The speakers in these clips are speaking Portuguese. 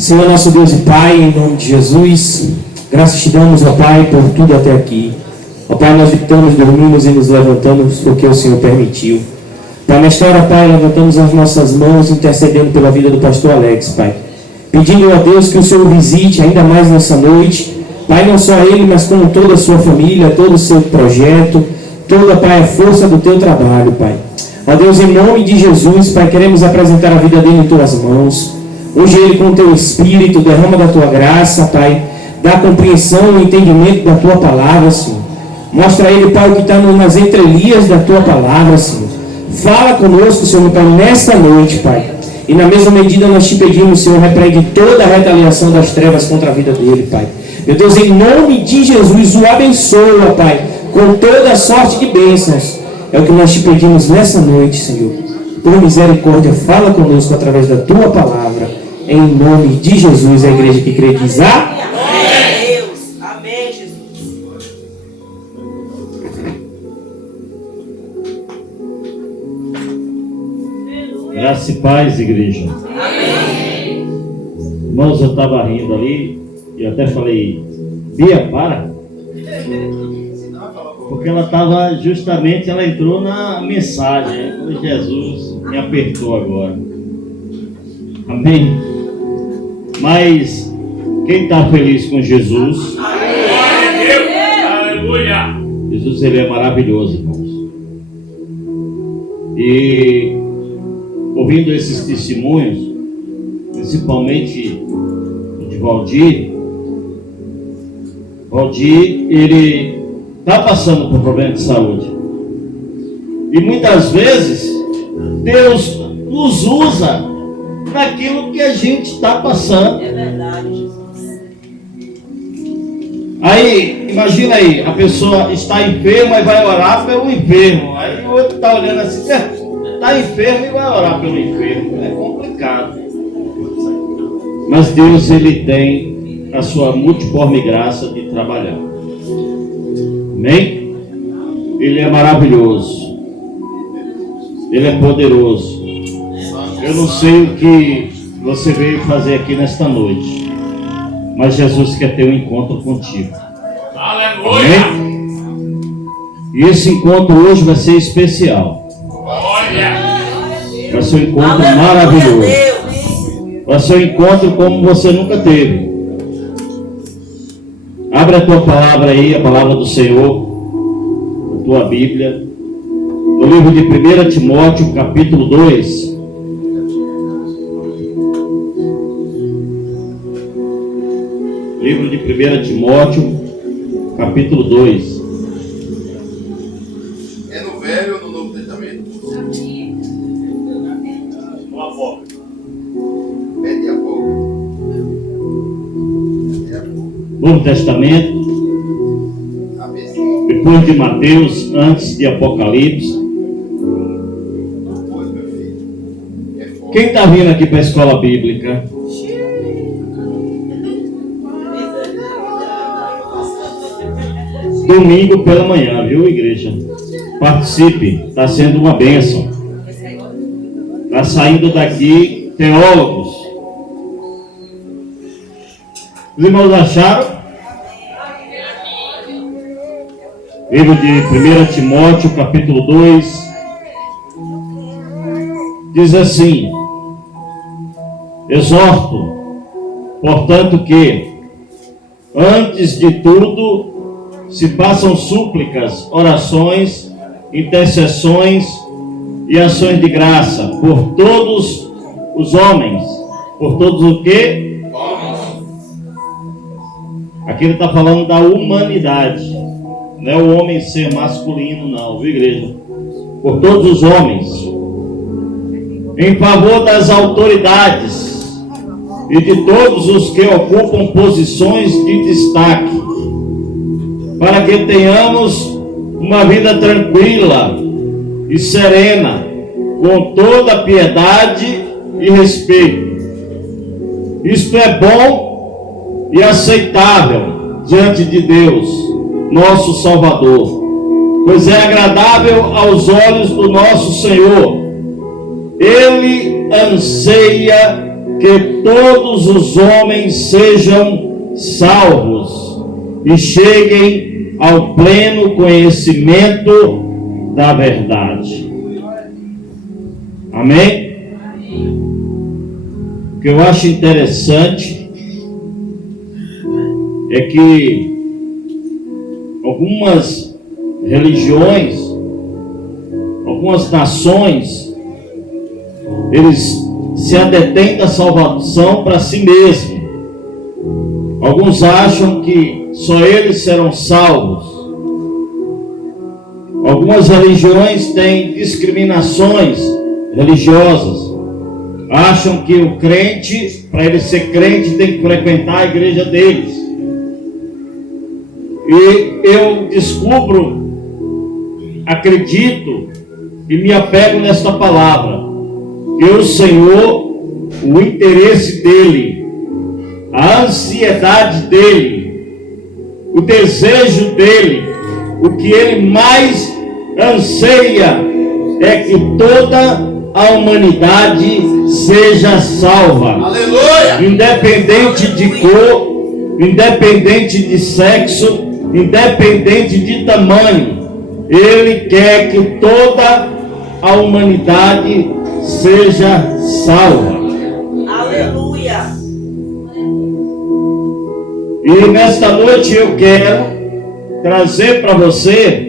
Senhor nosso Deus e Pai, em nome de Jesus, graças te damos, ó Pai, por tudo até aqui. Ó Pai, nós gritamos, dormimos e nos levantamos porque o Senhor permitiu. Pai, nesta hora, Pai, levantamos as nossas mãos intercedendo pela vida do pastor Alex, Pai. Pedindo a Deus que o Senhor visite ainda mais nessa noite. Pai, não só ele, mas como toda a sua família, todo o seu projeto, toda, Pai, a força do teu trabalho, Pai. Ó Deus, em nome de Jesus, Pai, queremos apresentar a vida dele em tuas mãos. Hoje ele com o teu Espírito, derrama da tua graça, Pai. Dá compreensão e entendimento da tua palavra, Senhor. Mostra a ele, Pai, o que está nas entrelinhas da tua palavra, Senhor. Fala conosco, Senhor, Pai, nesta noite, Pai. E na mesma medida nós te pedimos, Senhor, repreende toda a retaliação das trevas contra a vida dele, Pai. Meu Deus, em nome de Jesus, o abençoa, Pai, com toda a sorte de bênçãos. É o que nós te pedimos nessa noite, Senhor. Por misericórdia, fala conosco através da tua palavra. Em nome de Jesus, a igreja que crê diz amém. Amém, Deus. Amém, Jesus. Graça e paz, igreja. Amém. Irmãos, eu estava rindo ali e até falei, Bia, para. Porque ela estava justamente, ela entrou na mensagem. Quando Jesus me apertou agora. Amém? Mas quem está feliz com Jesus? Aleluia! Jesus, ele é maravilhoso, irmãos. E ouvindo esses testemunhos, principalmente de Valdir, ele está passando por problema de saúde. E muitas vezes Deus nos usa naquilo que a gente está passando. É verdade, Jesus. Aí, imagina aí, a pessoa está enferma e vai orar pelo enfermo. Aí o outro está olhando assim, está enfermo e vai orar pelo enfermo. É complicado. Mas Deus, ele tem a sua multiforme graça de trabalhar. Amém? Ele é maravilhoso. Ele é poderoso. Eu não sei o que você veio fazer aqui nesta noite, mas Jesus quer ter um encontro contigo. Aleluia! Amém? E esse encontro hoje vai ser especial. Olha! Vai ser um encontro Aleluia, maravilhoso. Deus. Vai ser um encontro como você nunca teve. Abre a tua palavra aí, a palavra do Senhor, a tua Bíblia, no livro de 1 Timóteo, capítulo 2. Livro de 1 Timóteo, capítulo 2. É no Velho ou no Novo Testamento? No Apócrifo. Pede a pouco. Novo Testamento, ABC. depois de Mateus, antes de Apocalipse. Pois, meu filho. É forte. Quem está vindo aqui para a escola bíblica? Domingo pela manhã, viu, igreja? Participe, está sendo uma bênção. Está saindo daqui teólogos. Os irmãos acharam? Livro de 1 Timóteo, capítulo 2, diz assim: exorto, portanto, que, antes de tudo, se façam súplicas, orações, intercessões e ações de graça por todos os homens. Por todos o quê? Aqui ele está falando da humanidade. Não é o homem ser masculino, não, viu, igreja? Por todos os homens. Em favor das autoridades e de todos os que ocupam posições de destaque, para que tenhamos uma vida tranquila e serena, com toda piedade e respeito. Isto é bom e aceitável diante de Deus, nosso Salvador, pois é agradável aos olhos do nosso Senhor. Ele anseia que todos os homens sejam salvos e cheguem ao pleno conhecimento da verdade. Amém? O que eu acho interessante é que algumas religiões, algumas nações, eles se adetêm da salvação para si mesmo. Alguns acham que só eles serão salvos. Algumas religiões têm discriminações religiosas. Acham que o crente, para ele ser crente, tem que frequentar a igreja deles. E eu descubro, acredito e me apego nesta palavra, que o Senhor, o interesse dele, a ansiedade dele, o desejo dele, o que ele mais anseia é que toda a humanidade seja salva. Aleluia! Independente de cor, independente de sexo, independente de tamanho, ele quer que toda a humanidade seja salva. Aleluia. E nesta noite eu quero trazer para você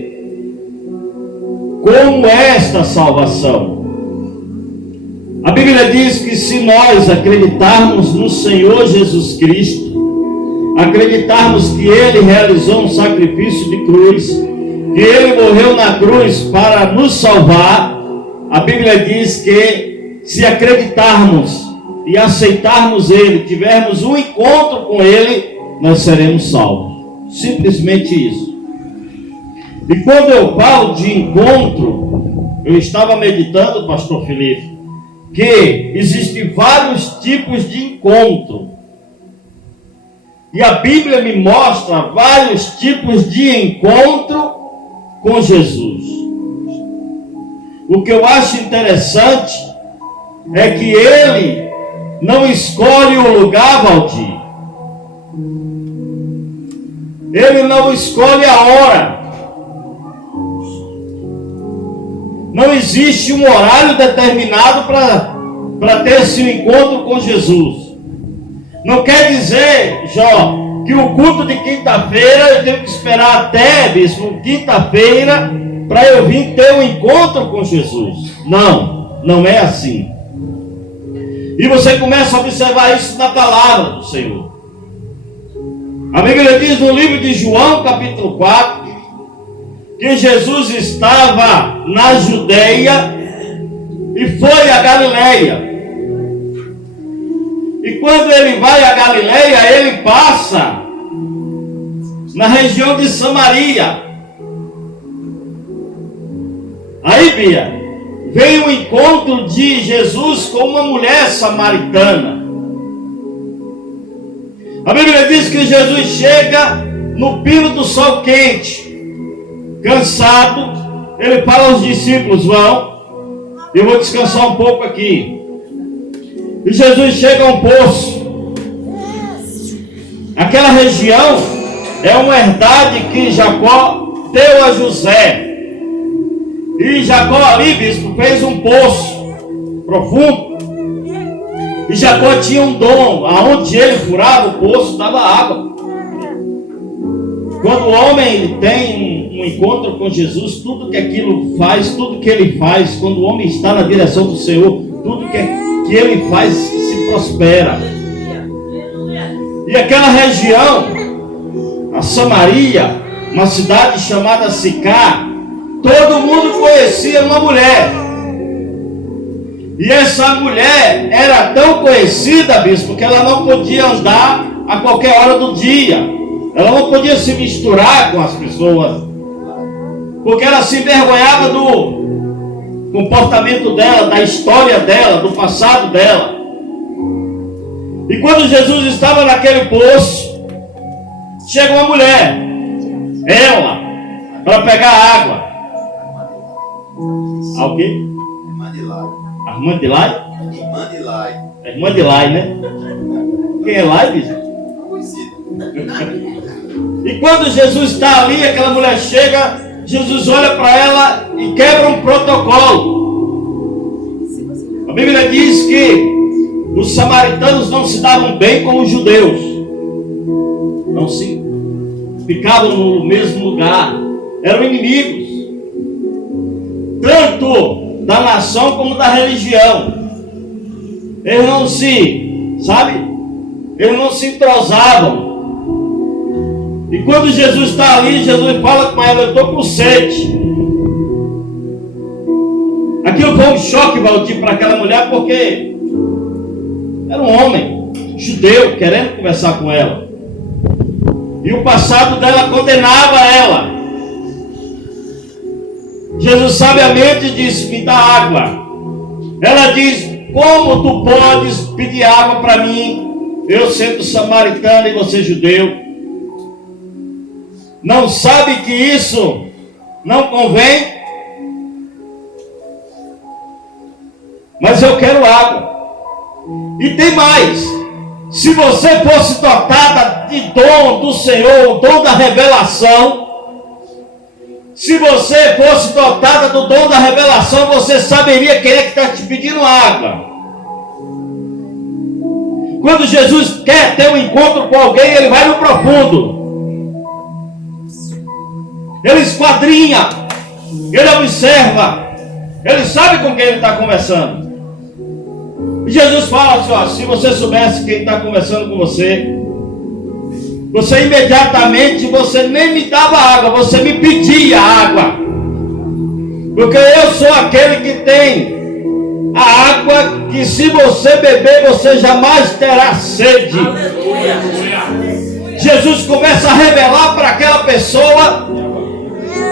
como é esta salvação. A Bíblia diz que se nós acreditarmos no Senhor Jesus Cristo, acreditarmos que Ele realizou um sacrifício de cruz, que Ele morreu na cruz para nos salvar, a Bíblia diz que se acreditarmos e aceitarmos Ele, tivermos um encontro com Ele, nós seremos salvos. Simplesmente isso. E quando eu falo de encontro, eu estava meditando, pastor Felipe, que existem vários tipos de encontro. E a Bíblia me mostra vários tipos de encontro com Jesus. O que eu acho interessante é que Ele não escolhe o lugar, Valdir. Ele não escolhe a hora. Não existe um horário determinado para ter esse encontro com Jesus. Não quer dizer, Jó, que o culto de quinta-feira eu tenho que esperar até, bispo, quinta-feira, para eu vir ter um encontro com Jesus. Não, não é assim. E você começa a observar isso na palavra do Senhor. A Bíblia diz no livro de João, capítulo 4, que Jesus estava na Judeia e foi a Galileia. E quando ele vai a Galileia, ele passa na região de Samaria. Aí, Bia, veio o encontro de Jesus com uma mulher samaritana. A Bíblia diz que Jesus chega no pino do sol quente, cansado. Ele fala aos discípulos: vão, eu vou descansar um pouco aqui. E Jesus chega a um poço. Aquela região é uma herdade que Jacó deu a José. E Jacó ali, bispo, fez um poço profundo. E Jacó tinha um dom, aonde ele furava o poço, dava água. Quando o homem tem um encontro com Jesus, tudo que aquilo faz, tudo que ele faz, quando o homem está na direção do Senhor, tudo que ele faz se prospera. E aquela região, a Samaria, uma cidade chamada Sicar, todo mundo conhecia uma mulher. E essa mulher era tão conhecida, bispo, que ela não podia andar a qualquer hora do dia. Ela não podia se misturar com as pessoas, porque ela se envergonhava do comportamento dela, da história dela, do passado dela. E quando Jesus estava naquele poço, chega uma mulher, ela, para pegar água. A o quê? Irmã de Lai. A irmã de Lai? Irmã de Lai. É irmã de Lai, né? Quem é Lai, bicho? E quando Jesus está ali, aquela mulher chega, Jesus olha para ela e quebra um protocolo. A Bíblia diz que os samaritanos não se davam bem com os judeus. Não se ficavam no mesmo lugar. Eram inimigos. Tanto da nação como da religião. Eles não se, eles não se entrosavam. E quando Jesus está ali, Jesus fala com ela: eu estou com sede. Aquilo foi um choque, Valdir, para aquela mulher, porque era um homem judeu querendo conversar com ela. E o passado dela condenava ela. Jesus sabiamente disse: me dá água. Ela diz: como tu podes pedir água para mim, eu sendo samaritana e você judeu? Não sabe que isso não convém? Mas eu quero água. E tem mais: se você fosse dotada de dom do Senhor, o dom da revelação, se você fosse dotada do dom da revelação, você saberia quem é que está te pedindo água. Quando Jesus quer ter um encontro com alguém, ele vai no profundo. Ele esquadrinha, ele observa, ele sabe com quem ele está conversando. E Jesus fala assim: ó, se você soubesse quem está conversando com você, você imediatamente, você nem me dava água, você me pedia água. Porque eu sou aquele que tem a água que, se você beber, você jamais terá sede. Aleluia. Jesus começa a revelar para aquela pessoa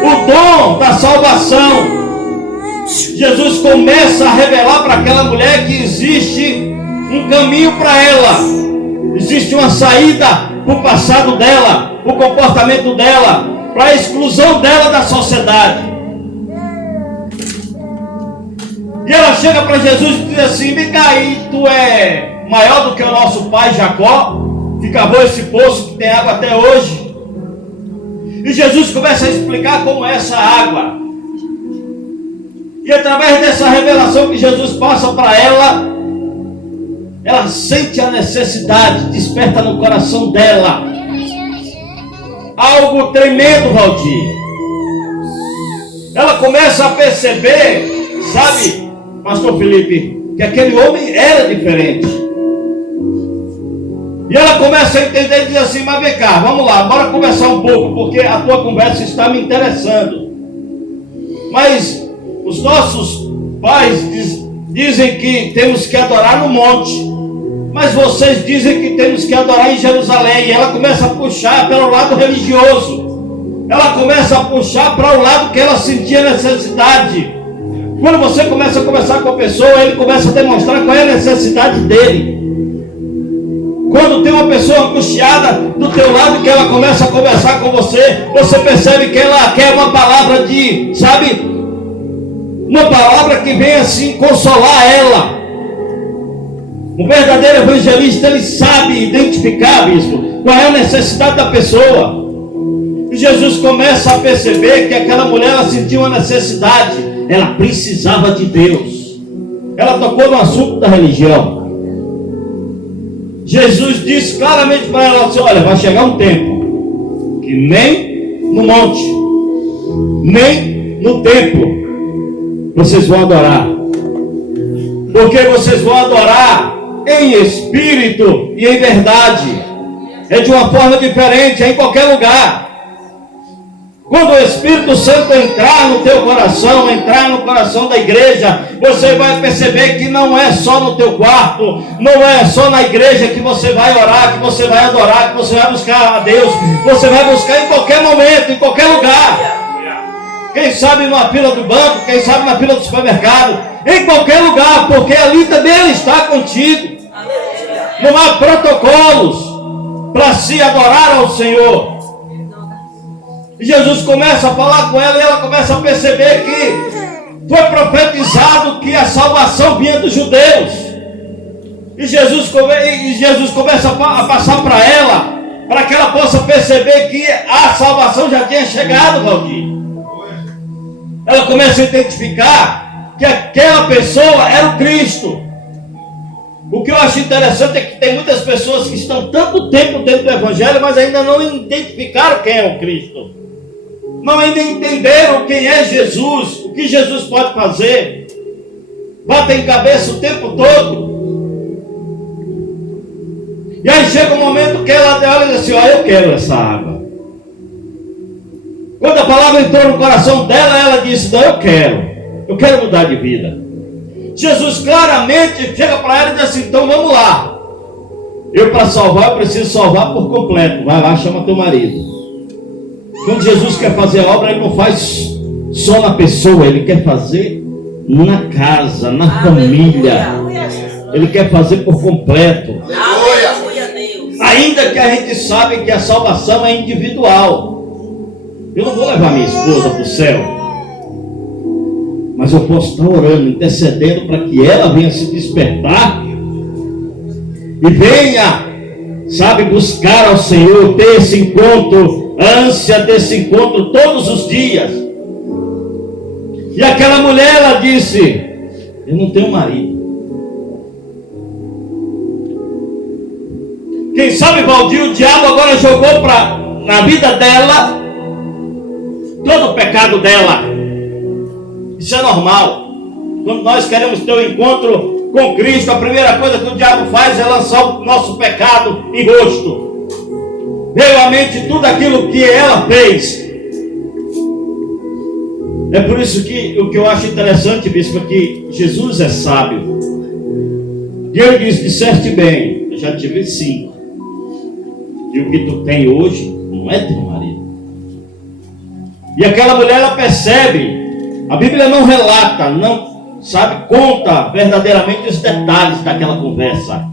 o dom da salvação. Jesus começa a revelar para aquela mulher que existe um caminho para ela. Existe uma saída para o passado dela, para o comportamento dela, para a exclusão dela da sociedade. E ela chega para Jesus e diz assim: vem cá aí, tu é maior do que o nosso pai Jacó, que cavou esse poço que tem água até hoje. E Jesus começa a explicar como é essa água. E através dessa revelação que Jesus passa para ela, ela sente a necessidade, desperta no coração dela algo tremendo, Valdir. Ela começa a perceber, sabe, Pastor Felipe, que aquele homem era diferente. E ela começa a entender e diz assim: mas vem cá, vamos lá, bora conversar um pouco, porque a tua conversa está me interessando. Mas os nossos pais dizem que temos que adorar no monte, mas vocês dizem que temos que adorar em Jerusalém. E ela começa a puxar pelo lado religioso. Ela começa a puxar para o lado que ela sentia necessidade. Quando você começa a conversar com a pessoa, ele começa a demonstrar qual é a necessidade dele. Quando tem uma pessoa angustiada do teu lado, que ela começa a conversar com você, você percebe que ela quer uma palavra de, uma palavra que vem assim consolar ela. Um verdadeiro evangelista, ele sabe identificar, bispo, qual é a necessidade da pessoa. E Jesus começa a perceber que aquela mulher, ela sentia uma necessidade, ela precisava de Deus. Ela tocou no assunto da religião. Jesus disse claramente para ela assim: olha, vai chegar um tempo que nem no monte, nem no templo vocês vão adorar, porque vocês vão adorar em espírito e em verdade. É de uma forma diferente, é em qualquer lugar. Quando o Espírito Santo entrar no teu coração, entrar no coração da igreja, você vai perceber que não é só no teu quarto, não é só na igreja que você vai orar, que você vai adorar, que você vai buscar a Deus. Você vai buscar em qualquer momento, em qualquer lugar. Quem sabe numa fila do banco, quem sabe na fila do supermercado, em qualquer lugar, porque ali também Ele está contigo. Não há protocolos para se adorar ao Senhor. E Jesus começa a falar com ela e ela começa a perceber que foi profetizado que a salvação vinha dos judeus. E Jesus começa a passar para ela, para que ela possa perceber que a salvação já tinha chegado, Valdir. Ela começa a identificar que aquela pessoa era o Cristo. O que eu acho interessante é que tem muitas pessoas que estão tanto tempo dentro do Evangelho, mas ainda não identificaram quem é o Cristo. Não ainda entenderam quem é Jesus, o que Jesus pode fazer. Batem cabeça o tempo todo. E aí chega um momento que ela olha e diz assim: eu quero essa água. Quando a palavra entrou no coração dela, ela disse: não, eu quero mudar de vida. Jesus claramente chega para ela e diz assim: então vamos lá. Para salvar, eu preciso salvar por completo. Vai lá, chama teu marido. Quando Jesus quer fazer a obra, ele não faz só na pessoa, ele quer fazer na casa, na família. Ele quer fazer por completo. Ainda que a gente sabe que a salvação é individual. Eu não vou levar minha esposa para o céu, mas eu posso estar orando, intercedendo para que ela venha se despertar e venha, buscar ao Senhor, ter esse encontro, ânsia desse encontro todos os dias. E aquela mulher, ela disse: eu não tenho marido. Quem sabe, Valdir, o diabo agora jogou na vida dela todo o pecado dela. Isso é normal. Quando nós queremos ter um encontro com Cristo, a primeira coisa que o diabo faz é lançar o nosso pecado em rosto. Veio à mente tudo aquilo que ela fez. É por isso que o que eu acho interessante, bispo, é que Jesus é sábio. E ele diz: disseste bem, eu já tive 5. E o que tu tem hoje não é teu marido. E aquela mulher, ela percebe. A Bíblia não relata, conta verdadeiramente os detalhes daquela conversa.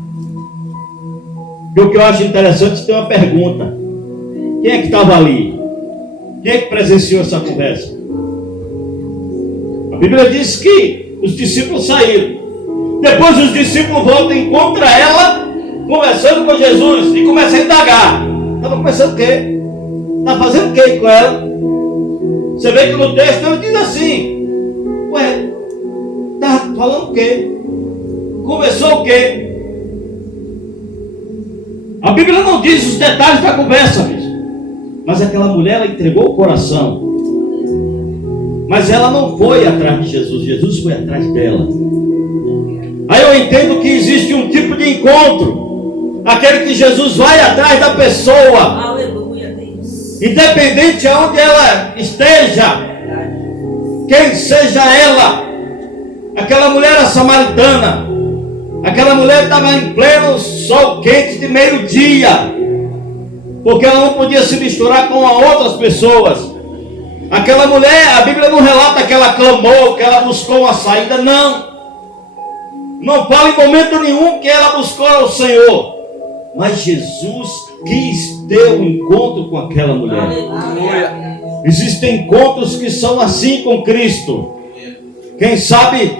E o que eu acho interessante, tem uma pergunta: quem é que estava ali? Quem é que presenciou essa conversa? A Bíblia diz que os discípulos saíram. Depois os discípulos voltam e encontram ela conversando com Jesus e começam a indagar. Estava conversando o quê? Está fazendo o quê com ela? Você vê que no texto ele diz assim: ué, está falando o quê? Conversou o quê? A Bíblia não diz os detalhes da conversa mesmo. Mas aquela mulher, ela entregou o coração. Mas ela não foi atrás de Jesus. Jesus foi atrás dela. Aí eu entendo que existe um tipo de encontro, aquele que Jesus vai atrás da pessoa. Aleluia, Deus. Independente de onde ela esteja, quem seja ela. Aquela mulher era samaritana. Aquela mulher estava em pleno sol quente de meio-dia, porque ela não podia se misturar com outras pessoas. Aquela mulher, a Bíblia não relata que ela clamou, que ela buscou uma saída. Não fala em momento nenhum que ela buscou ao Senhor. Mas Jesus quis ter um encontro com aquela mulher. Aleluia. Existem encontros que são assim com Cristo. Quem sabe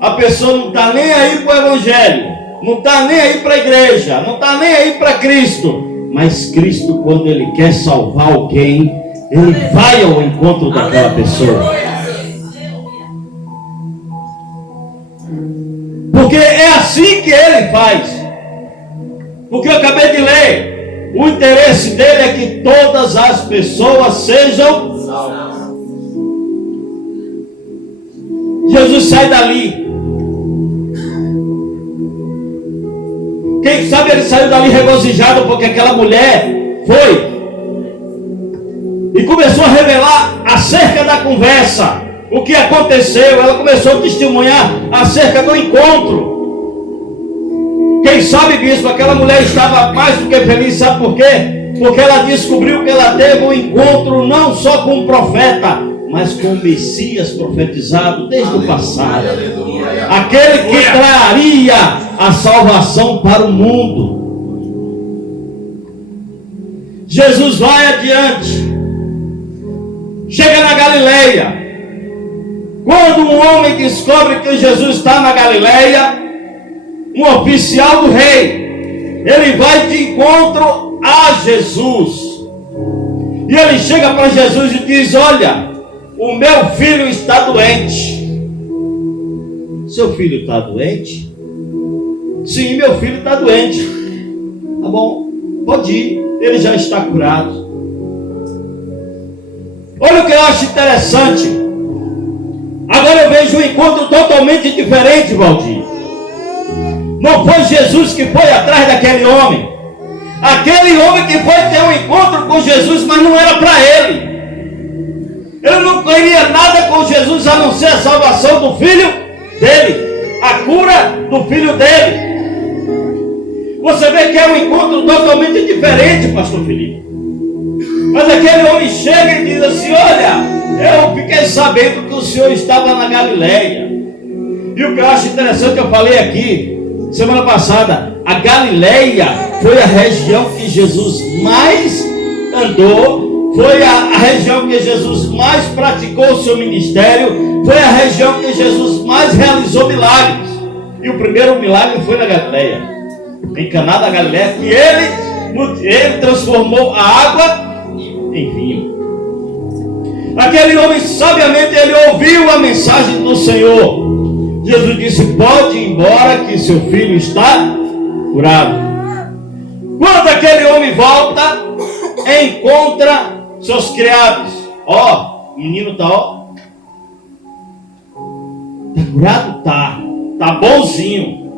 a pessoa não está nem aí para o Evangelho, não está nem aí para a igreja, não está nem aí para Cristo. Mas Cristo, quando Ele quer salvar alguém, Ele vai ao encontro daquela pessoa. Porque é assim que Ele faz. Porque eu acabei de ler, o interesse dele é que todas as pessoas sejam salvas. Jesus sai dali. Quem sabe ele saiu dali regozijado porque aquela mulher foi e começou a revelar acerca da conversa, o que aconteceu. Ela começou a testemunhar acerca do encontro. Quem sabe, bispo, aquela mulher estava mais do que feliz, sabe por quê? Porque ela descobriu que ela teve um encontro não só com o profeta, mas com o Messias profetizado desde o passado. Aquele que traria a salvação para o mundo. Jesus vai adiante. Chega na Galileia. Quando um homem descobre que Jesus está na Galileia, um oficial do rei, ele vai de encontro a Jesus. E ele chega para Jesus e diz: olha, o meu filho está doente. Seu filho está doente? Sim, meu filho está doente. Tá bom, pode ir, ele já está curado. Olha o que eu acho interessante. Agora eu vejo um encontro totalmente diferente, Valdir. Não foi Jesus que foi atrás daquele homem. Aquele homem que foi ter um encontro com Jesus, mas não era para ele. Ele não queria nada com Jesus a não ser a salvação do filho dele, a cura do filho dele. Você vê que é um encontro totalmente diferente, pastor Felipe. Mas aquele homem chega e diz assim: olha, eu fiquei sabendo que o senhor estava na Galileia. E o que eu acho interessante, eu falei aqui semana passada, a Galileia foi a região que Jesus mais andou, foi a região que Jesus mais praticou o seu ministério, foi a região que Jesus mais realizou milagres. E o primeiro milagre foi na Galileia, em Caná da Galileia, que ele transformou a água em vinho. Aquele homem, sabiamente, ele ouviu a mensagem do Senhor. Jesus disse: pode ir embora, que seu filho está curado. Quando aquele homem volta, encontra seus criados. Ó, o menino está, ó, tá curado? Tá bonzinho.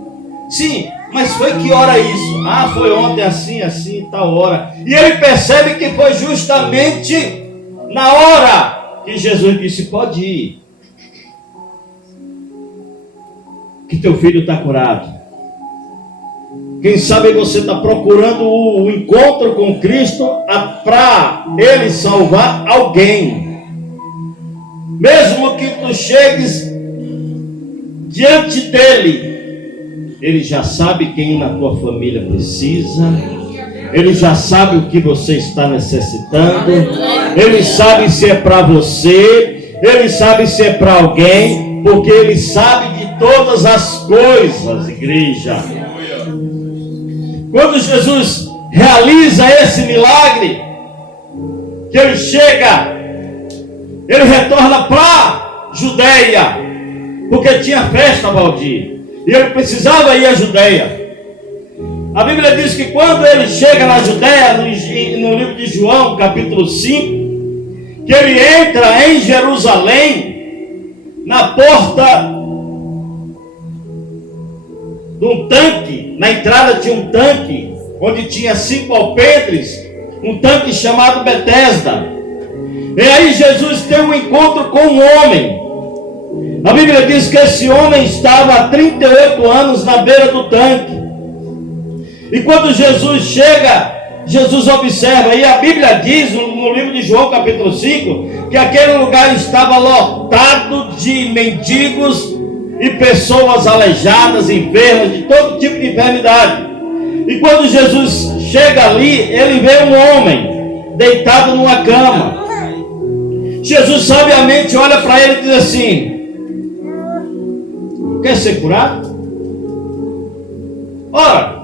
Sim, mas foi que hora isso? Ah, foi ontem assim, tal hora. E ele percebe que foi justamente na hora que Jesus disse: pode ir, que teu filho está curado. Quem sabe você está procurando o encontro com Cristo para Ele salvar alguém. Mesmo que tu chegues diante dele, Ele já sabe quem na tua família precisa. Ele já sabe o que você está necessitando. Ele sabe se é para você. Ele sabe se é para alguém. Porque Ele sabe de todas as coisas, igreja. Quando Jesus realiza esse milagre, que ele chega, ele retorna para Judeia, porque tinha festa, Valdir, e ele precisava ir à Judeia. A Bíblia diz que quando ele chega na Judeia, no livro de João, capítulo 5, que ele entra em Jerusalém, na porta de um tanque, na entrada tinha um tanque, onde tinha 5 alpendres, um tanque chamado Betesda. E aí Jesus tem um encontro com um homem. A Bíblia diz que esse homem estava há 38 anos na beira do tanque. E quando Jesus chega, Jesus observa, e a Bíblia diz no livro de João capítulo 5, que aquele lugar estava lotado de mendigos e pessoas aleijadas, enfermas, de todo tipo de enfermidade. E quando Jesus chega ali, ele vê um homem deitado numa cama. Jesus sabiamente olha para ele e diz assim: quer ser curado? Ora,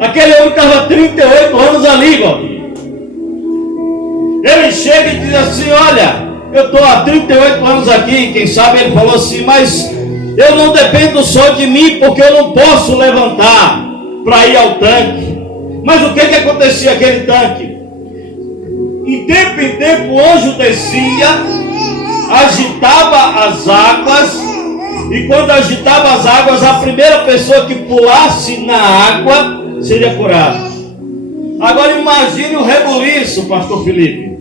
aquele homem estava 38 anos ali, Valdir. Ele chega e diz assim: olha, eu estou há 38 anos aqui. Quem sabe ele falou assim: mas eu não dependo só de mim, porque eu não posso levantar para ir ao tanque. Mas o que acontecia aquele tanque? Em tempo o anjo descia, agitava as águas, e quando agitava as águas, a primeira pessoa que pulasse na água seria curada. Agora imagine o rebuliço, pastor Felipe.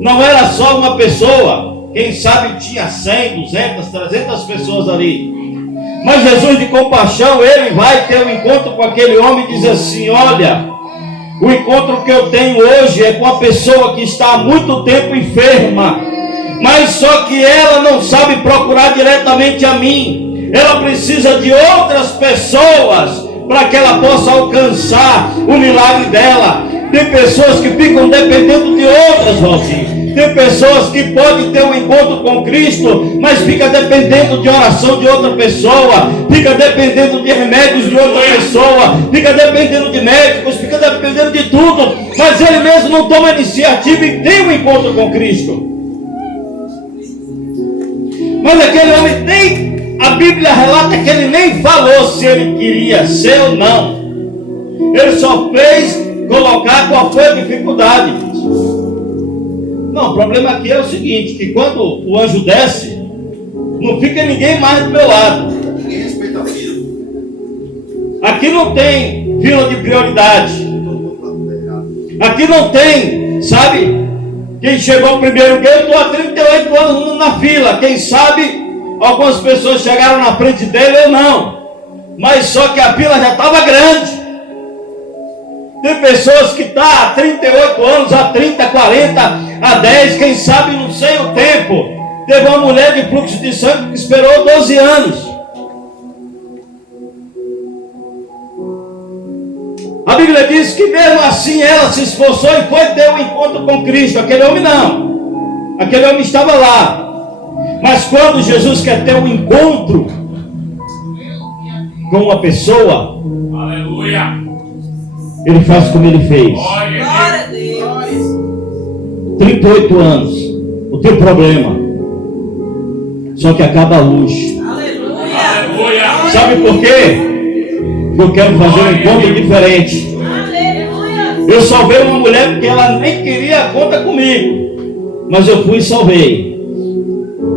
Não era só uma pessoa, quem sabe tinha 100, 200, 300 pessoas ali. Mas Jesus, de compaixão, ele vai ter um encontro com aquele homem e diz assim: olha, o encontro que eu tenho hoje é com a pessoa que está há muito tempo enferma, mas só que ela não sabe procurar diretamente a mim. Ela precisa de outras pessoas para que ela possa alcançar o milagre dela. Tem pessoas que ficam dependendo de outras, Valdir. Tem pessoas que podem ter um encontro com Cristo, mas fica dependendo de oração de outra pessoa, fica dependendo de remédios de outra pessoa, fica dependendo de médicos, fica dependendo de tudo, mas ele mesmo não toma iniciativa e tem um encontro com Cristo. Mas aquele homem nem, a Bíblia relata que ele nem falou se ele queria ser ou não. Ele só fez colocar qual foi a dificuldade. Não, o problema aqui é o seguinte, que quando o anjo desce, não fica ninguém mais do meu lado. Ninguém respeita a vida. Aqui não tem fila de prioridade. Aqui não tem, sabe? Quem chegou primeiro que eu estou há 38 anos na fila. Quem sabe, algumas pessoas chegaram na frente dele, eu não. Mas só que a fila já estava grande. Tem pessoas que estão há 38 anos, há 30, 40, há 10, quem sabe não sei o tempo. Teve uma mulher de fluxo de sangue que esperou 12 anos. A Bíblia diz que mesmo assim ela se esforçou e foi ter um encontro com Cristo. Aquele homem não. Aquele homem estava lá. Mas quando Jesus quer ter um encontro com uma pessoa, Aleluia. ele faz como ele fez. Glória Glória a Deus. 38 anos. Não tem problema. Só que acaba a luz. Aleluia. Aleluia. Sabe por quê? Eu quero fazer um encontro diferente. Aleluia. Eu salvei uma mulher porque ela nem queria a conta comigo. Mas eu fui e salvei.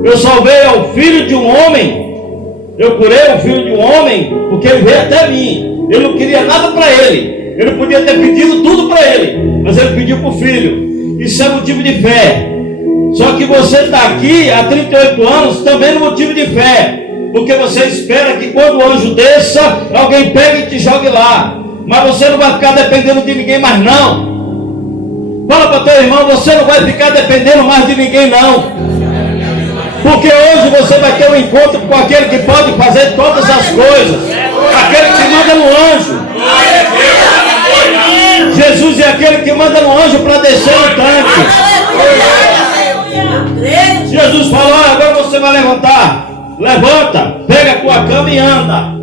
Eu salvei ao filho de um homem. Eu curei o filho de um homem porque ele veio até mim. Ele não queria nada para ele. Ele podia ter pedido tudo para ele, mas ele pediu para o filho. Isso é motivo de fé. Só que você está aqui há 38 anos também no motivo de fé. Porque você espera que quando o anjo desça, alguém pegue e te jogue lá. Mas você não vai ficar dependendo de ninguém mais não. Fala para teu irmão, você não vai ficar dependendo mais de ninguém não. Porque hoje você vai ter um encontro com aquele que pode fazer todas as coisas. Aquele que manda no anjo. Jesus é aquele que manda no anjo para descer no tanque. Aleluia. Jesus falou, agora você vai levantar. Levanta, pega a tua cama e anda.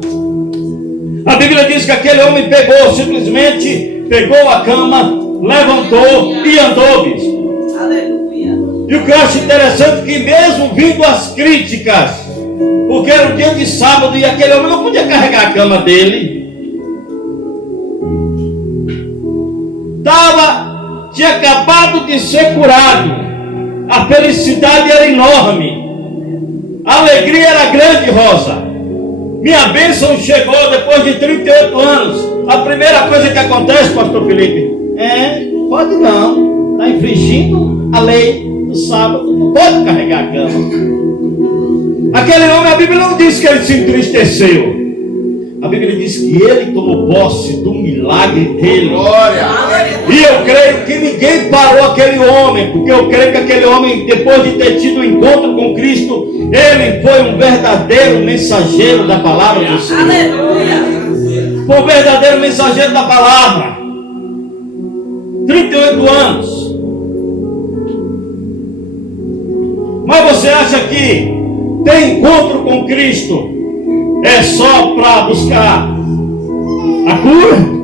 A Bíblia diz que aquele homem simplesmente pegou a cama, levantou e andou, bicho. Aleluia. E o que eu acho interessante é que mesmo vindo as críticas, porque era um dia de sábado e aquele homem não podia carregar a cama dele. Tinha acabado de ser curado. A felicidade era enorme. A alegria era grande, Rosa. Minha bênção chegou depois de 38 anos. A primeira coisa que acontece, pastor Felipe, pode não. Está infringindo a lei do sábado. Não pode carregar a cama. Aquele homem, a Bíblia não diz que ele se entristeceu. A Bíblia diz que ele tomou posse do milagre dele. Glória. E eu creio que ninguém parou aquele homem, porque eu creio que aquele homem, depois de ter tido um encontro com Cristo, ele foi um verdadeiro mensageiro da palavra do Senhor. Aleluia. Foi um verdadeiro mensageiro da palavra. 38 anos. Mas você acha que ter encontro com Cristo é só para buscar a cura?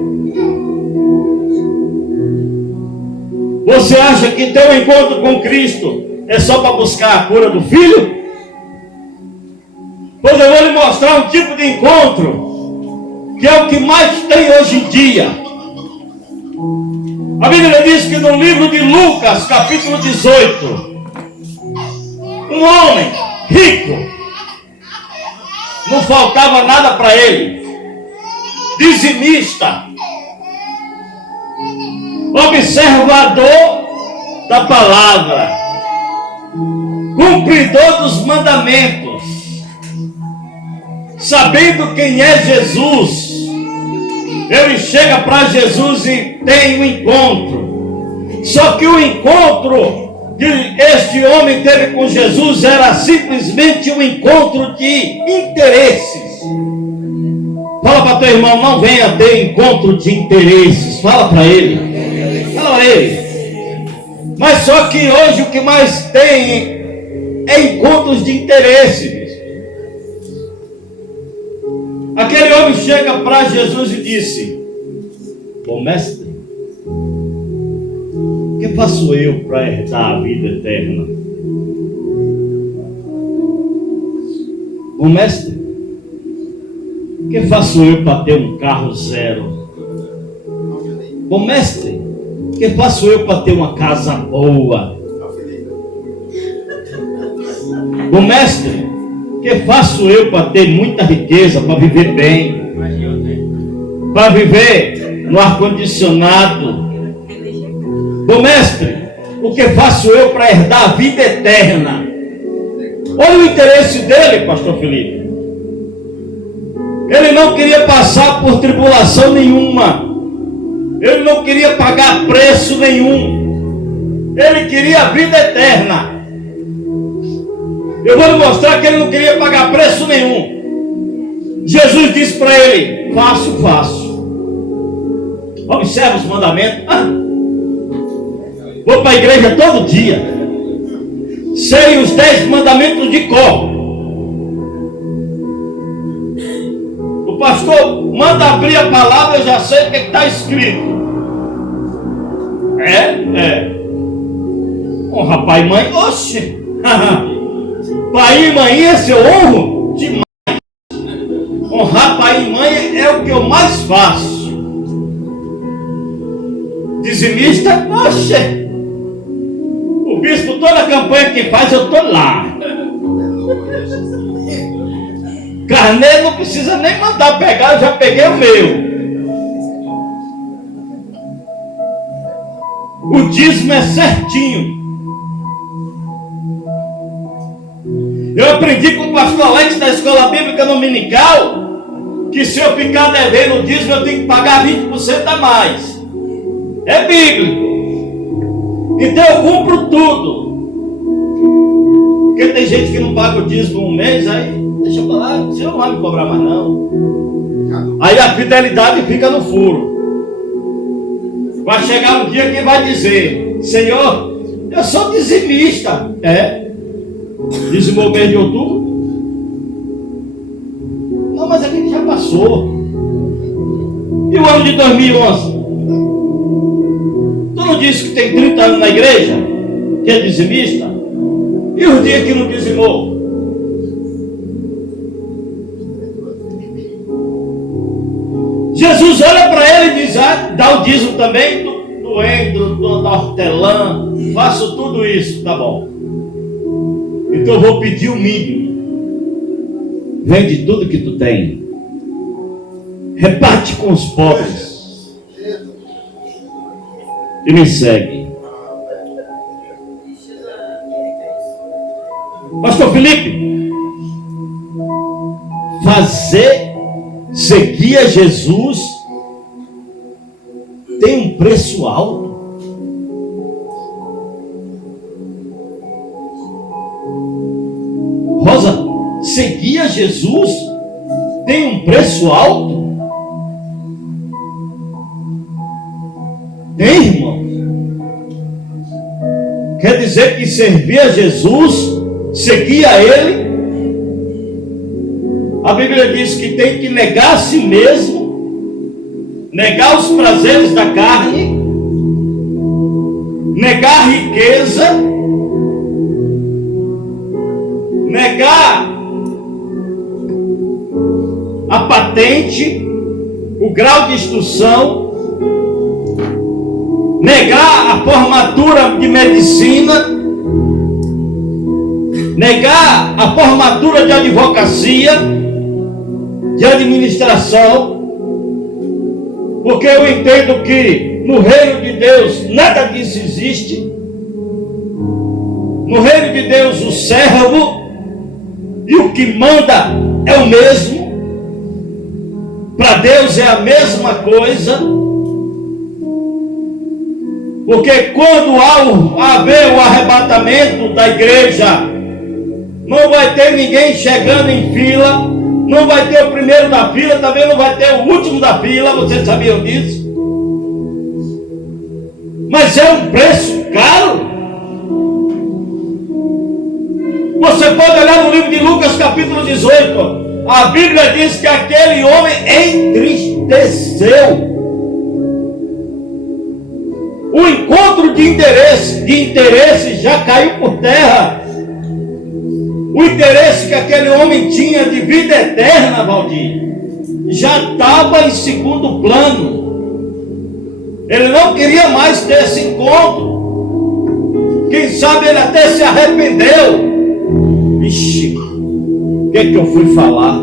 Você acha que ter um encontro com Cristo é só para buscar a cura do filho? Pois eu vou lhe mostrar um tipo de encontro que é o que mais tem hoje em dia. A Bíblia diz que no livro de Lucas, capítulo 18, um homem rico, não faltava nada para ele, dizimista, observador da palavra, cumpridor dos mandamentos, sabendo quem é Jesus, ele chega para Jesus e tem um encontro. Só que o encontro que este homem teve com Jesus era simplesmente um encontro de interesses. Fala para teu irmão, não venha ter encontro de interesses. Fala para ele. Fala para ele. Mas só que hoje o que mais tem é encontros de interesse. Aquele homem chega para Jesus e disse: bom mestre, o que faço eu para herdar a vida eterna? Bom mestre, o que faço eu para ter um carro zero? Bom mestre, o que faço eu para ter uma casa boa? Bom mestre, o que faço eu para ter muita riqueza, para viver bem, para viver no ar-condicionado? Bom mestre, o que faço eu para herdar a vida eterna? Olha o interesse dele, pastor Felipe. Ele não queria passar por tribulação nenhuma. Ele não queria pagar preço nenhum. Ele queria a vida eterna. Eu vou lhe mostrar que ele não queria pagar preço nenhum. Jesus disse para ele: faço. Observa os mandamentos. Vou para a igreja todo dia. Sei os 10 mandamentos de cor. O pastor manda abrir a palavra, eu já sei o que está escrito. Honra pai e mãe. Oxe! Pai e mãe, esse eu honro demais. Honrar pai e mãe é o que eu mais faço. Dizimista, oxe! O bispo, toda a campanha que faz, eu estou lá. Carneiro não precisa nem mandar pegar, eu já peguei o meu. O dízimo é certinho. Eu aprendi com o pastor Alex da Escola Bíblica Dominical que se eu ficar devendo o dízimo, eu tenho que pagar 20% a mais. É bíblico. Então eu cumpro tudo. Porque tem gente que não paga o dízimo um mês, aí deixa eu falar, você não vai me cobrar mais não. Aí a fidelidade fica no furo. Vai chegar um dia que vai dizer: Senhor, eu sou dizimista. Dizimou o mês de outubro? Não, mas aquele já passou. E o ano de 2011? Tu não disse que tem 30 anos na igreja? Que é dizimista? E os dias que não dizimou? Jesus olha para ele e diz: dá o dízimo também do endro, da hortelã, faço tudo isso, tá bom. Então eu vou pedir o mínimo. Vende tudo que tu tem, reparte com os pobres e me segue. Pastor Felipe, seguir a Jesus tem um preço alto. Rosa, seguir a Jesus tem um preço alto? Tem, irmão? Quer dizer que servir a Jesus, seguir a Ele, a Bíblia diz que tem que negar a si mesmo, negar os prazeres da carne, negar a riqueza, negar a patente, o grau de instrução, negar a formatura de medicina, negar a formatura de advocacia, de administração, porque eu entendo que no reino de Deus nada disso existe. No reino de Deus o servo e o que manda é o mesmo. Para Deus é a mesma coisa. Porque quando haver o arrebatamento da igreja, não vai ter ninguém chegando em fila, não vai ter o primeiro da fila, também não vai ter o último da fila, vocês sabiam disso? Mas é um preço caro. Você pode olhar no livro de Lucas capítulo 18. A Bíblia diz que aquele homem entristeceu. O encontro de interesse já caiu por terra. O interesse que aquele homem tinha de vida eterna, Valdir, já estava em segundo plano. Ele não queria mais ter esse encontro. Quem sabe ele até se arrependeu. Ixi, o que é que eu fui falar?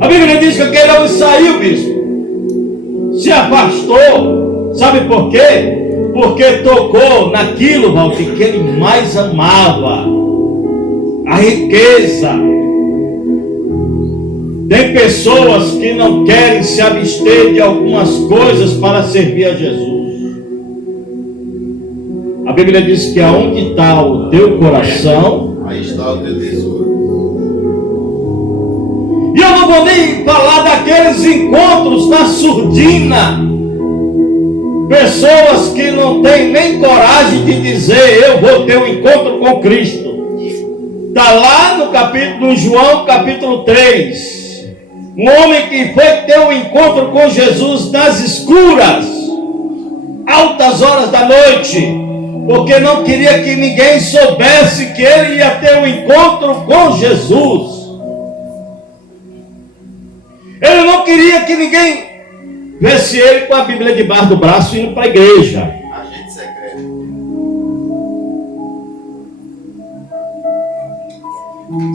A Bíblia diz que aquele homem saiu, bispo. Se afastou. Sabe por quê? Porque tocou naquilo, Valdir, que ele mais amava. A riqueza. Tem pessoas que não querem se abster de algumas coisas para servir a Jesus. A Bíblia diz que aonde está o teu coração, Aí está o teu tesouro. e eu não vou nem falar daqueles encontros na surdina. Pessoas que não têm nem coragem de dizer, eu vou ter um encontro com Cristo. Está lá no capítulo, João capítulo 3. Um homem que foi ter um encontro com Jesus nas escuras, altas horas da noite, porque não queria que ninguém soubesse que ele ia ter um encontro com Jesus. Ele não queria que ninguém visse ele com a Bíblia debaixo do braço indo para a igreja. Agente secreto.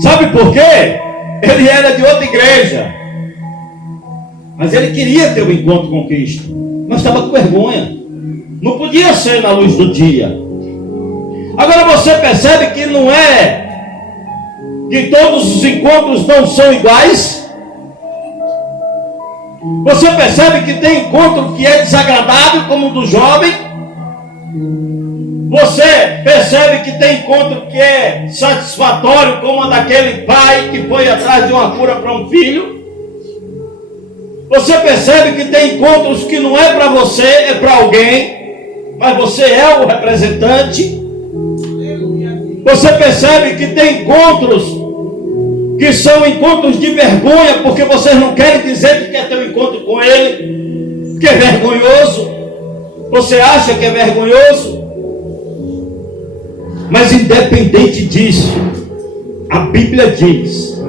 Sabe por quê? Ele era de outra igreja, mas ele queria ter um encontro com Cristo, mas estava com vergonha. Não podia ser na luz do dia. Agora você percebe que não é que todos os encontros não são iguais? Você percebe que tem encontro que é desagradável, como o do jovem? Você percebe que tem encontro que é satisfatório, como a daquele pai que foi atrás de uma cura para um filho? Você percebe que tem encontros que não é para você, é para alguém, mas você é o representante? Você percebe que tem encontros que são encontros de vergonha, porque vocês não querem dizer que quer ter um encontro com ele, que é vergonhoso? Você acha que é vergonhoso? Mas independente disso, a Bíblia diz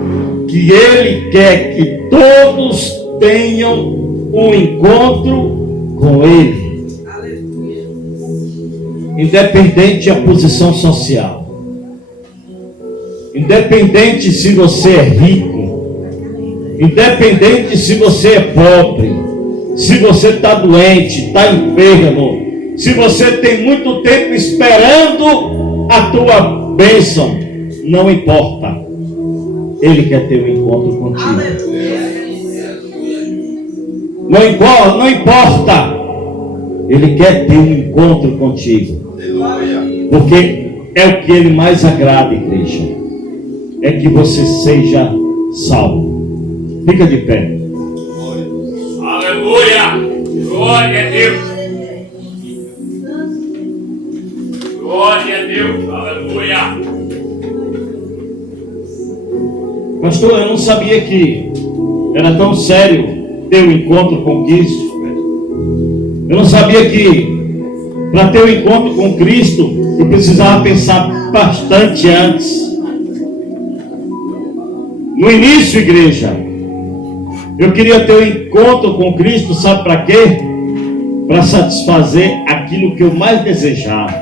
que ele quer que todos tenham um encontro com ele. Independente da posição social. Independente se você é rico, independente se você é pobre, se você está doente, está enfermo, se você tem muito tempo esperando a tua bênção, não importa, ele quer ter um encontro contigo. Não importa, ele quer ter um encontro contigo, Aleluia. porque é o que ele mais agrada, igreja. É que você seja salvo. Fica de pé. Aleluia. Glória a Deus. Glória a Deus. Aleluia. Pastor, eu não sabia que era tão sério ter um encontro com Cristo. Eu não sabia que para ter um encontro com Cristo eu precisava pensar bastante antes. No início, igreja, eu queria ter um encontro com Cristo, sabe para quê? Para satisfazer aquilo que eu mais desejava.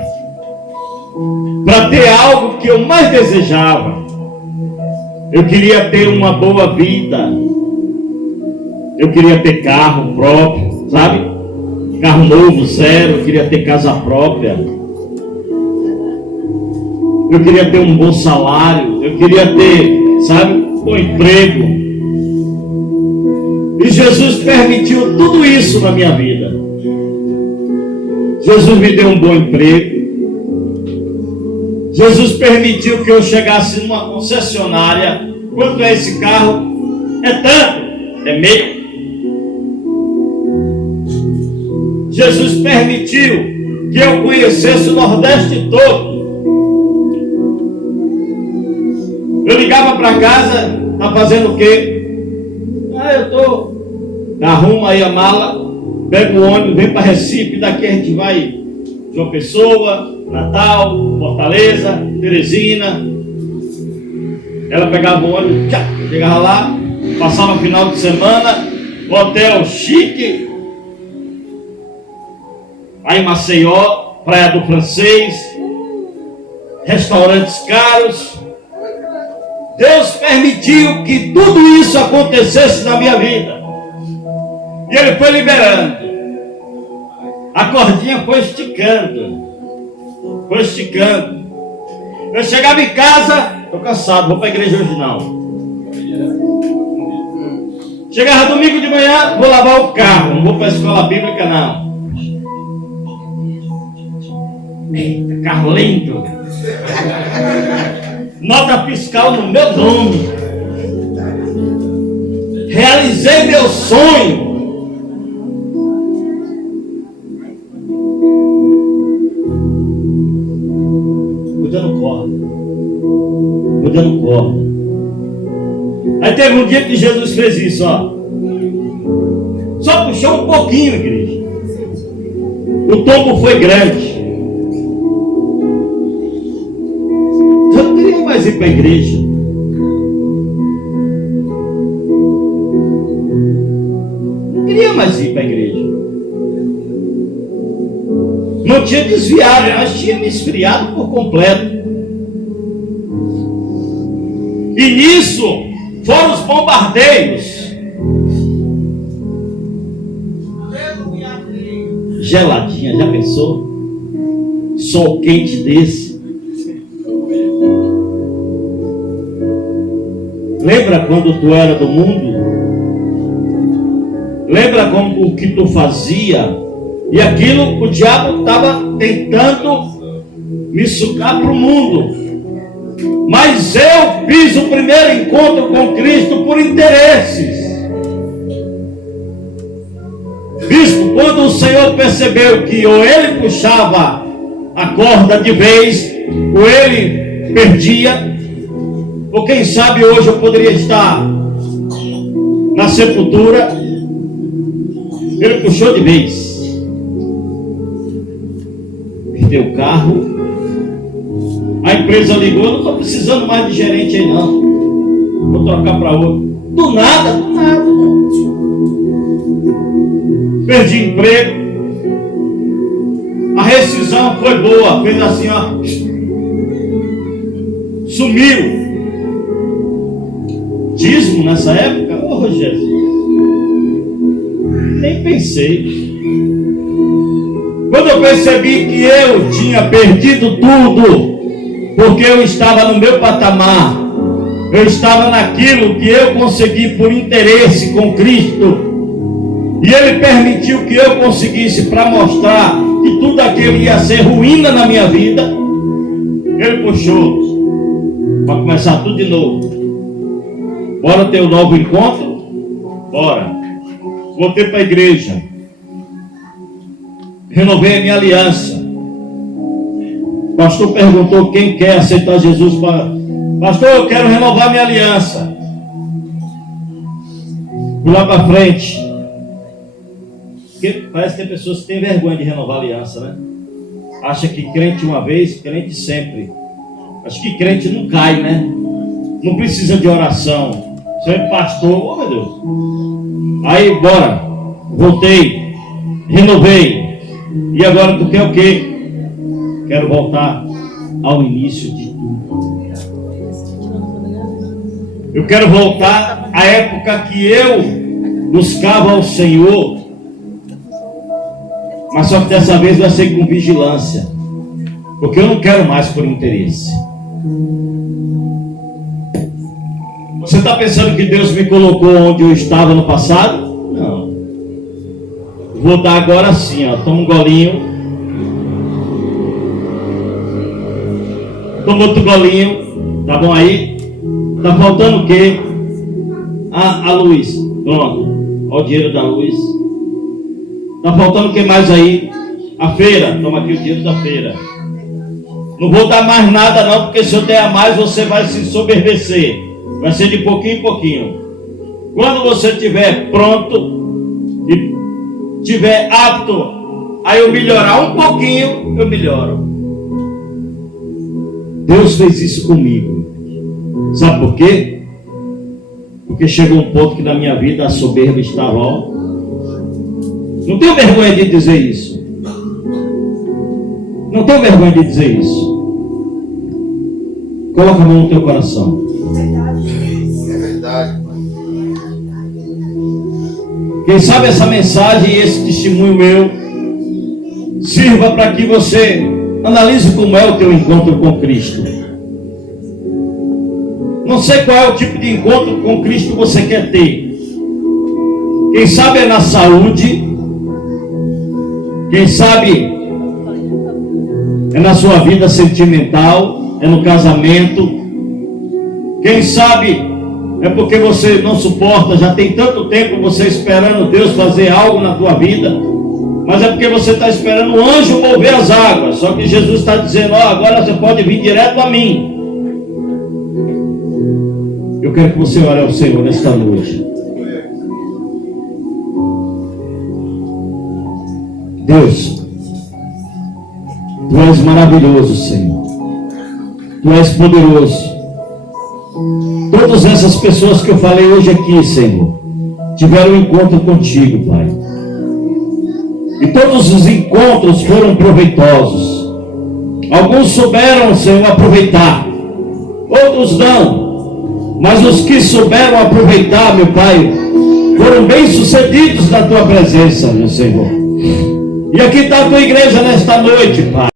Para ter algo que eu mais desejava. Eu queria ter uma boa vida. Eu queria ter carro próprio, sabe? Carro novo, zero. Eu queria ter casa própria. Eu queria ter um bom salário. Eu queria ter, sabe, bom emprego. E Jesus permitiu tudo isso na minha vida. Jesus me deu um bom emprego. Jesus permitiu que eu chegasse numa concessionária. Quanto é esse carro? É tanto, é meu. Jesus permitiu que eu conhecesse o Nordeste todo. Eu ligava para casa, tá fazendo o quê? Eu tô. Arruma aí a mala, pega o ônibus, vem para Recife, daqui a gente vai João Pessoa, Natal, Fortaleza, Teresina. Ela pegava o ônibus, chegava lá, passava o final de semana, hotel chique, aí Maceió, Praia do Francês, restaurantes caros. Deus permitiu que tudo isso acontecesse na minha vida. E Ele foi liberando. A cordinha foi esticando. Foi esticando. Eu chegava em casa, estou cansado, vou para a igreja hoje não. Chegava domingo de manhã, vou lavar o carro, não vou para a escola bíblica não. Eita, carro lindo. Nota fiscal no meu nome. Realizei meu sonho. Cuidando corda. Cuidando corda. Aí teve um dia que Jesus fez isso, ó. Só puxou um pouquinho, igreja. O tombo foi grande. Eu não queria mais ir para a igreja. Não queria mais ir para a igreja. Não tinha desviado, mas tinha me esfriado por completo. E nisso foram os bombardeios. Geladinha, já pensou? Sol quente desse. Lembra quando tu era do mundo? Lembra como o que tu fazia? E aquilo o diabo estava tentando me sugar para o mundo. Mas eu fiz o primeiro encontro com Cristo por interesses. Bispo, quando o Senhor percebeu que ou ele puxava a corda de vez, ou ele perdia, ou quem sabe hoje eu poderia estar na sepultura, ele puxou de vez. Perdeu o carro. A empresa ligou, não estou precisando mais de gerente aí não. Vou trocar para outro. Do nada, do nada. Perdi emprego. A rescisão foi boa, fez assim, ó. Sumiu. Dízimo nessa época, oh Jesus. Nem pensei. Quando eu percebi que eu tinha perdido tudo, porque eu estava no meu patamar, eu estava naquilo que eu consegui por interesse com Cristo, e Ele permitiu que eu conseguisse para mostrar que tudo aquilo ia ser ruína na minha vida, Ele puxou para começar tudo de novo. Bora ter um novo encontro? Bora. Voltei para a igreja, renovei a minha aliança. O pastor perguntou quem quer aceitar Jesus para... Pastor, eu quero renovar minha aliança. Fui lá para frente. Porque parece que tem pessoas que têm vergonha de renovar a aliança, né? Acha que crente uma vez, crente sempre. Acho que crente não cai, né? Não precisa de oração. Sempre pastor, oh meu Deus. Aí, bora. Voltei. Renovei. E agora tu quer o quê? Quero voltar ao início de tudo. Eu quero voltar à época que eu buscava o Senhor. Mas só que dessa vez vai ser com vigilância. Porque eu não quero mais por interesse. Você está pensando que Deus me colocou onde eu estava no passado? Não. Vou dar agora sim, ó. Toma um golinho. Toma outro golinho. Tá bom aí? Tá faltando o quê? A luz. Pronto. Olha o dinheiro da luz. Tá faltando o que mais aí? A feira. Toma aqui o dinheiro da feira. Não vou dar mais nada não, porque se eu der a mais, você vai se ensoberbecer. Vai ser de pouquinho em pouquinho. Quando você estiver pronto e estiver apto a eu melhorar um pouquinho, eu melhoro. Deus fez isso comigo. Sabe por quê? Porque chegou um ponto que na minha vida a soberba estava, ó. Não tenho vergonha de dizer isso. Não tenho vergonha de dizer isso. Coloca a mão no teu coração. É verdade, pai. Quem sabe essa mensagem e esse testemunho meu sirva para que você analise como é o teu encontro com Cristo. Não sei qual é o tipo de encontro com Cristo que você quer ter. Quem sabe é na saúde. Quem sabe é na sua vida sentimental, é no casamento. Quem sabe é porque você não suporta, já tem tanto tempo você esperando Deus fazer algo na tua vida, mas é porque você está esperando o anjo mover as águas. Só que Jesus está dizendo, ó, agora você pode vir direto a mim. Eu quero que você ore ao Senhor nesta noite. Deus, Tu és maravilhoso, Senhor. Tu és poderoso. Todas essas pessoas que eu falei hoje aqui, Senhor, tiveram um encontro contigo, Pai. E todos os encontros foram proveitosos. Alguns souberam, Senhor, aproveitar. Outros não. Mas os que souberam aproveitar, meu Pai, foram bem-sucedidos na Tua presença, meu Senhor. E aqui está a Tua igreja nesta noite, Pai.